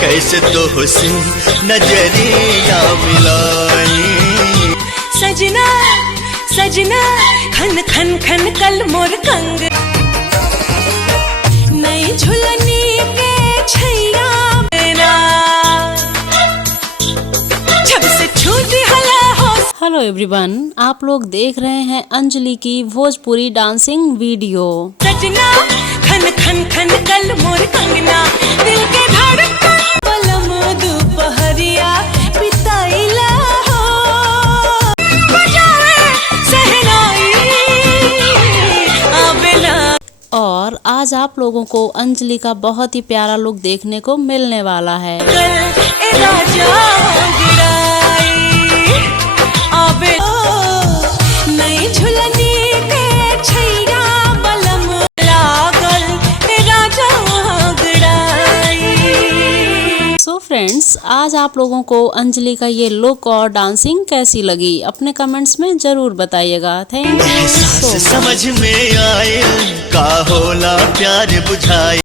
कैसे तो हुस्न नजरिया मिलाई। सजना सजना खन खन खन कल मोर कंग नई झुलनी के छैया मेरा जब से छूटी हला हो। हेलो एवरीवन, आप लोग देख रहे हैं अंजलि की भोजपुरी डांसिंग वीडियो। सजना खन खन खन कल मोर कंगना दिल के धड़कन पलम दोपहरिया बिताइला हो बजावे सहनाई आवेला। और आज आप लोगों को अंजलि का बहुत ही प्यारा लुक देखने को मिलने वाला है। ए राजा गिराई आवे नई झुलनी के छैया बलम लागल ए राजा गिराई। सो फ्रेंड्स, आज आप लोगों को अंजलि का ये लुक और डांसिंग कैसी लगी अपने कमेंट्स में जरूर बताइएगा। Thank you. समझ में आए का होला प्यार बुझाए।